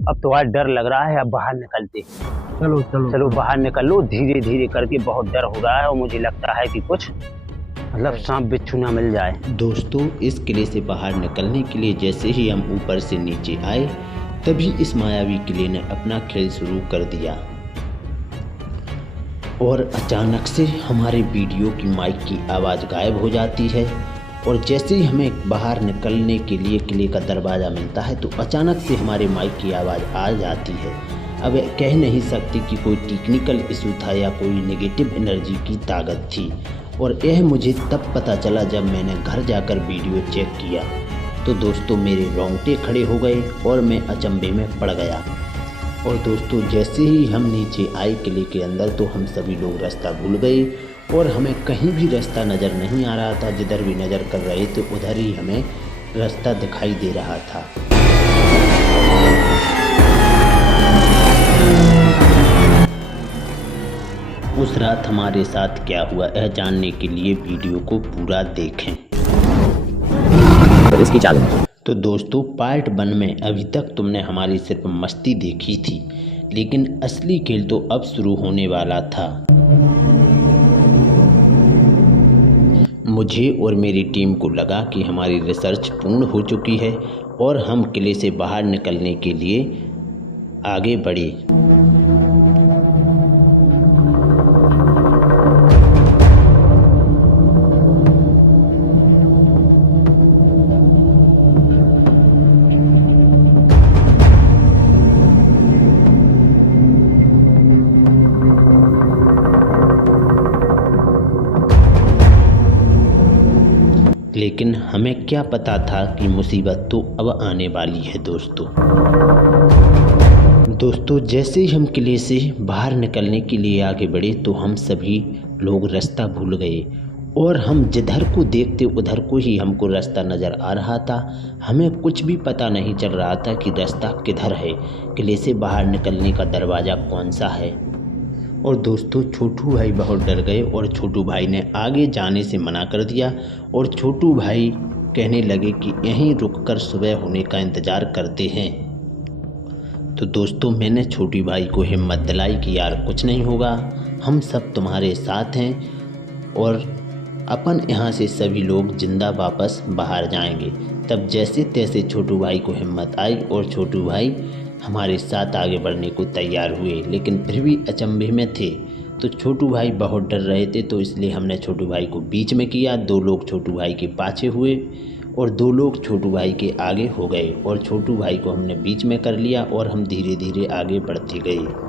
अब तो आज डर लग रहा है, अब बाहर निकलते। चलो चलो चलो बाहर निकलो, धीरे धीरे करके। बहुत डर हो रहा है और मुझे लगता है कि कुछ सांप बिच्छू ना मिल जाए। दोस्तों, इस किले से बाहर निकलने के लिए जैसे ही हम ऊपर से नीचे आए, तभी इस मायावी किले ने अपना खेल शुरू कर दिया और अचानक से हमारे वीडियो की माइक की आवाज़ गायब हो जाती है। और जैसे ही हमें बाहर निकलने के लिए किले का दरवाज़ा मिलता है तो अचानक से हमारे माइक की आवाज़ आ जाती है। अब कह नहीं सकती कि कोई टेक्निकल इशू था या कोई नेगेटिव एनर्जी की ताकत थी। और यह मुझे तब पता चला जब मैंने घर जाकर वीडियो चेक किया तो दोस्तों मेरे रोंगटे खड़े हो गए और मैं अचंभे में पड़ गया। और दोस्तों जैसे ही हम नीचे आए किले के अंदर तो हम सभी लोग रास्ता भूल गए और हमें कहीं भी रास्ता नज़र नहीं आ रहा था। जिधर भी नज़र कर रहे थे उधर ही हमें रास्ता दिखाई दे रहा था। उस रात हमारे साथ क्या हुआ यह जानने के लिए वीडियो को पूरा देखें। इसकी चाल तो दोस्तों पार्ट 1 में अभी तक तुमने हमारी सिर्फ मस्ती देखी थी, लेकिन असली खेल तो अब शुरू होने वाला था। मुझे और मेरी टीम को लगा कि हमारी रिसर्च पूर्ण हो चुकी है और हम किले से बाहर निकलने के लिए आगे बढ़े। लेकिन हमें क्या पता था कि मुसीबत तो अब आने वाली है। दोस्तों जैसे ही हम किले से बाहर निकलने के लिए आगे बढ़े तो हम सभी लोग रास्ता भूल गए और हम जिधर को देखते उधर को ही हमको रास्ता नज़र आ रहा था। हमें कुछ भी पता नहीं चल रहा था कि रास्ता किधर है, किले से बाहर निकलने का दरवाज़ा कौन सा है। और दोस्तों छोटू भाई बहुत डर गए और छोटू भाई ने आगे जाने से मना कर दिया और छोटू भाई कहने लगे कि यहीं रुककर सुबह होने का इंतज़ार करते हैं। तो दोस्तों मैंने छोटू भाई को हिम्मत दिलाई कि यार कुछ नहीं होगा, हम सब तुम्हारे साथ हैं और अपन यहाँ से सभी लोग जिंदा वापस बाहर जाएंगे। तब जैसे तैसे छोटू भाई को हिम्मत आई और छोटू भाई हमारे साथ आगे बढ़ने को तैयार हुए, लेकिन फिर भी अचंभे में थे। तो छोटू भाई बहुत डर रहे थे तो इसलिए हमने छोटू भाई को बीच में किया। 2 लोग छोटू भाई के पाछे हुए और 2 लोग छोटू भाई के आगे हो गए और छोटू भाई को हमने बीच में कर लिया और हम धीरे धीरे आगे बढ़ते गए।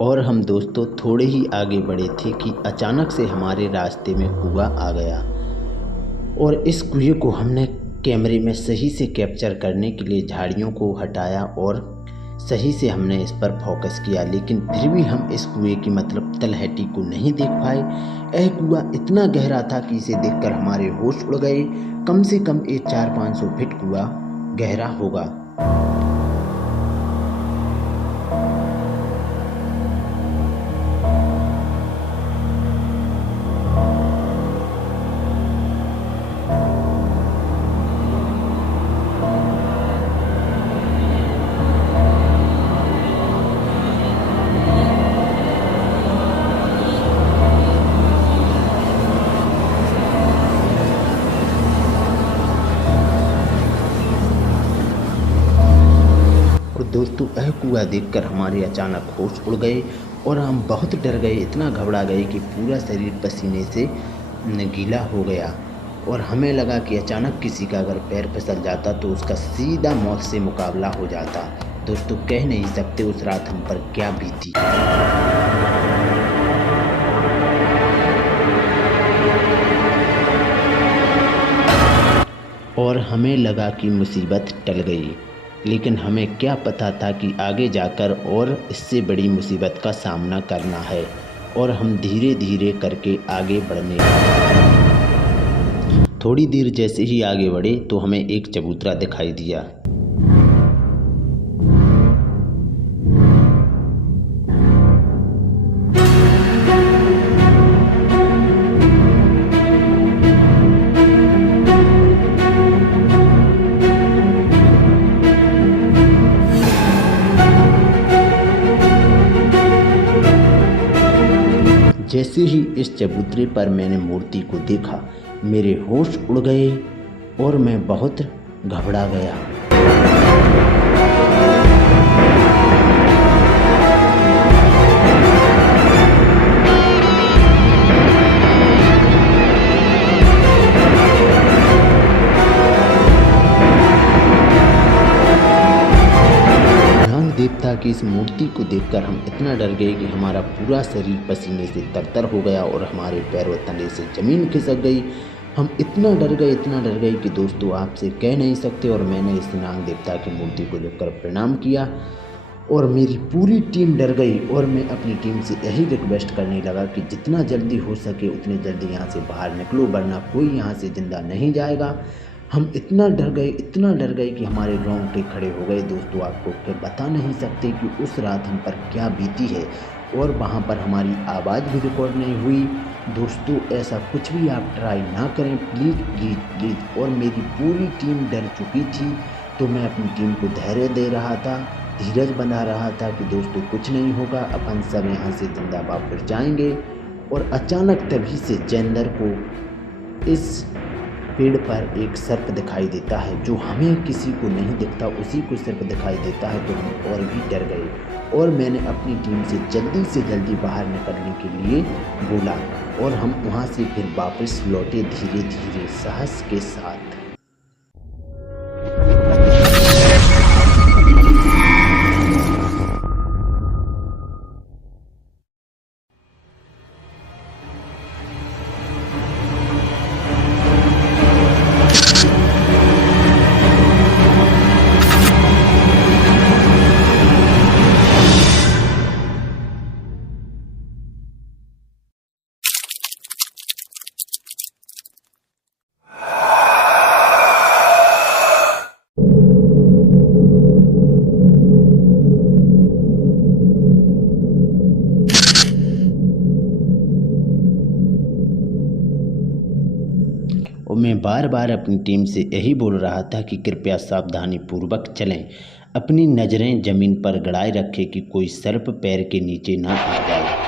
और हम दोस्तों थोड़े ही आगे बढ़े थे कि अचानक से हमारे रास्ते में कुआं आ गया और इस कुएं को हमने कैमरे में सही से कैप्चर करने के लिए झाड़ियों को हटाया और सही से हमने इस पर फोकस किया, लेकिन फिर भी हम इस कुएं की मतलब तलहटी को नहीं देख पाए। यह कुआं इतना गहरा था कि इसे देखकर हमारे होश उड़ गए। कम से कम ये 400-500 फीट कुआं गहरा होगा। दोस्तों यह कुआं देखकर हमारे अचानक होश उड़ गए और हम बहुत डर गए, इतना घबरा गए कि पूरा शरीर पसीने से गीला हो गया और हमें लगा कि अचानक किसी का अगर पैर फिसल जाता तो उसका सीधा मौत से मुकाबला हो जाता। दोस्तों कह नहीं सकते उस रात हम पर क्या बीती। और हमें लगा कि मुसीबत टल गई, लेकिन हमें क्या पता था कि आगे जाकर और इससे बड़ी मुसीबत का सामना करना है। और हम धीरे धीरे करके आगे बढ़ने लगे। थोड़ी देर जैसे ही आगे बढ़े तो हमें एक चबूतरा दिखाई दिया। जैसे ही इस चबूतरे पर मैंने मूर्ति को देखा, मेरे होश उड़ गए और मैं बहुत घबरा गया। देवता की इस मूर्ति को देखकर हम इतना डर गए कि हमारा पूरा शरीर पसीने से तरतर हो गया और हमारे पैरों तले से ज़मीन खिसक गई। हम इतना डर गए कि दोस्तों आपसे कह नहीं सकते। और मैंने इस नाग देवता की मूर्ति को देखकर प्रणाम किया और मेरी पूरी टीम डर गई। और मैं अपनी टीम से यही रिक्वेस्ट करने लगा कि जितना जल्दी हो सके उतनी जल्दी यहाँ से बाहर निकलो, वरना कोई यहाँ से ज़िंदा नहीं जाएगा। हम इतना डर गए कि हमारे रोंगटे खड़े हो गए। दोस्तों आपको क्या बता नहीं सकते कि उस रात हम पर क्या बीती है, और वहाँ पर हमारी आवाज़ भी रिकॉर्ड नहीं हुई। दोस्तों ऐसा कुछ भी आप ट्राई ना करें, प्लीज़ प्लीज़ प्लीज़। और मेरी पूरी टीम डर चुकी थी, तो मैं अपनी टीम को धैर्य दे रहा था, धीरज बना रहा था कि दोस्तों कुछ नहीं होगा, अपन सब यहाँ से जिंदा वापस जाएंगे। और अचानक तभी से चैंदर को इस पेड़ पर एक सर्प दिखाई देता है, जो हमें किसी को नहीं दिखता, उसी को सर्प दिखाई देता है। तो हम और भी डर गए और मैंने अपनी टीम से जल्दी बाहर निकलने के लिए बोला और हम वहाँ से फिर वापस लौटे धीरे धीरे साहस के साथ। और मैं बार बार अपनी टीम से यही बोल रहा था कि कृपया सावधानी पूर्वक चलें, अपनी नज़रें ज़मीन पर गड़ाए रखें कि कोई सर्प पैर के नीचे ना आ जाए।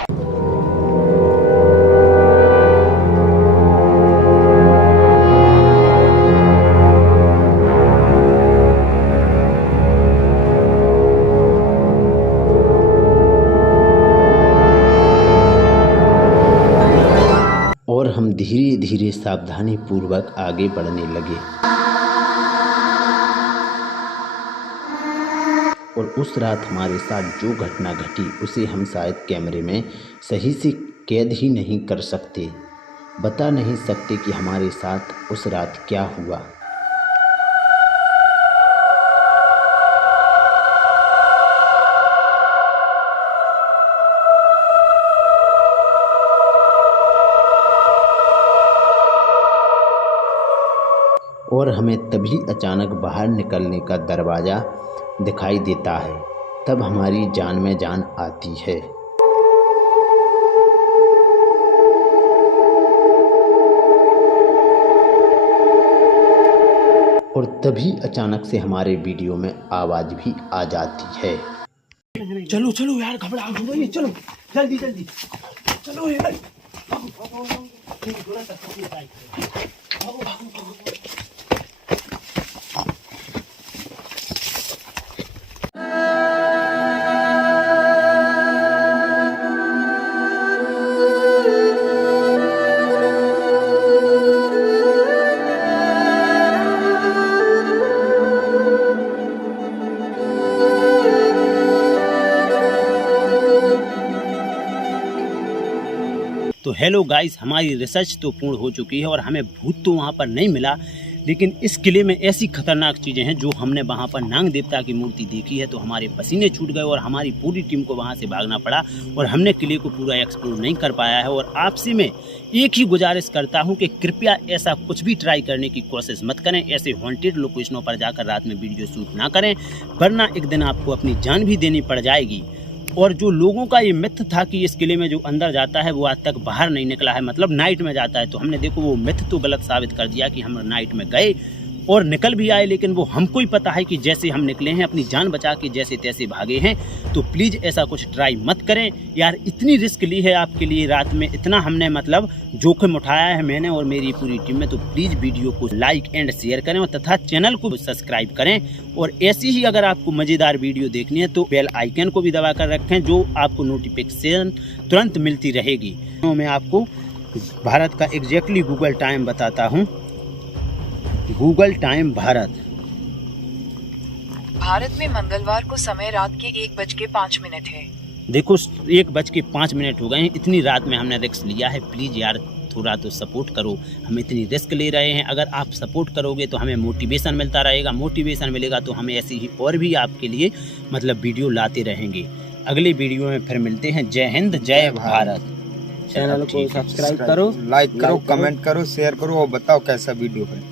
और हम धीरे धीरे सावधानी पूर्वक आगे बढ़ने लगे। और उस रात हमारे साथ जो घटना घटी उसे हम शायद कैमरे में सही से कैद ही नहीं कर सकते, बता नहीं सकते कि हमारे साथ उस रात क्या हुआ। और हमें तभी अचानक बाहर निकलने का दरवाज़ा दिखाई देता है, तब हमारी जान में जान आती है। और तभी अचानक से हमारे वीडियो में आवाज़ भी आ जाती है। चलो चलो यार, घबरा गए, चलो जल्दी जल्दी चलो यार। तो हेलो गाइस, हमारी रिसर्च तो पूर्ण हो चुकी है और हमें भूत तो वहाँ पर नहीं मिला, लेकिन इस किले में ऐसी खतरनाक चीज़ें हैं जो हमने वहाँ पर नाग देवता की मूर्ति देखी है तो हमारे पसीने छूट गए और हमारी पूरी टीम को वहाँ से भागना पड़ा और हमने किले को पूरा एक्सप्लोर नहीं कर पाया है। और आपसे मैं एक ही गुजारिश करता हूँ कि कृपया ऐसा कुछ भी ट्राई करने की कोशिश मत करें, ऐसे हॉन्टेड लोकेशनों पर जाकर रात में वीडियो शूट ना करें, वरना एक दिन आपको अपनी जान भी देनी पड़ जाएगी। और जो लोगों का ये मिथ था कि इस किले में जो अंदर जाता है वो आज तक बाहर नहीं निकला है, मतलब नाइट में जाता है, तो हमने देखो वो मिथ तो गलत साबित कर दिया कि हम नाइट में गए और निकल भी आए, लेकिन वो हमको ही पता है कि जैसे हम निकले हैं अपनी जान बचा के जैसे तैसे भागे हैं। तो प्लीज़ ऐसा कुछ ट्राई मत करें यार, इतनी रिस्क ली है आपके लिए रात में, इतना हमने मतलब जोखिम उठाया है मैंने और मेरी पूरी टीम में। तो प्लीज़ वीडियो को लाइक एंड शेयर करें और तथा चैनल को सब्सक्राइब करें। और ऐसी ही अगर आपको मज़ेदार वीडियो देखनी है तो बेल आइकन को भी दबा कर रखें, जो आपको नोटिफिकेशन तुरंत मिलती रहेगी। तो मैं आपको भारत का एग्जैक्टली गूगल टाइम बताता हूँ। गूगल टाइम भारत में मंगलवार को समय रात के 1:05 है। देखो 1:05 हो गए हैं। इतनी रात में हमने रिस्क लिया है, प्लीज़ यार थोड़ा तो सपोर्ट करो, हम इतनी रिस्क ले रहे हैं। अगर आप सपोर्ट करोगे तो हमें मोटिवेशन मिलता रहेगा, मोटिवेशन मिलेगा तो हमें ऐसी ही और भी आपके लिए मतलब वीडियो लाते रहेंगे। अगले वीडियो में फिर मिलते हैं। जय हिंद, जय भारत। चैनल को सब्सक्राइब करो, लाइक करो, कमेंट करो, शेयर करो और बताओ कैसा वीडियो है।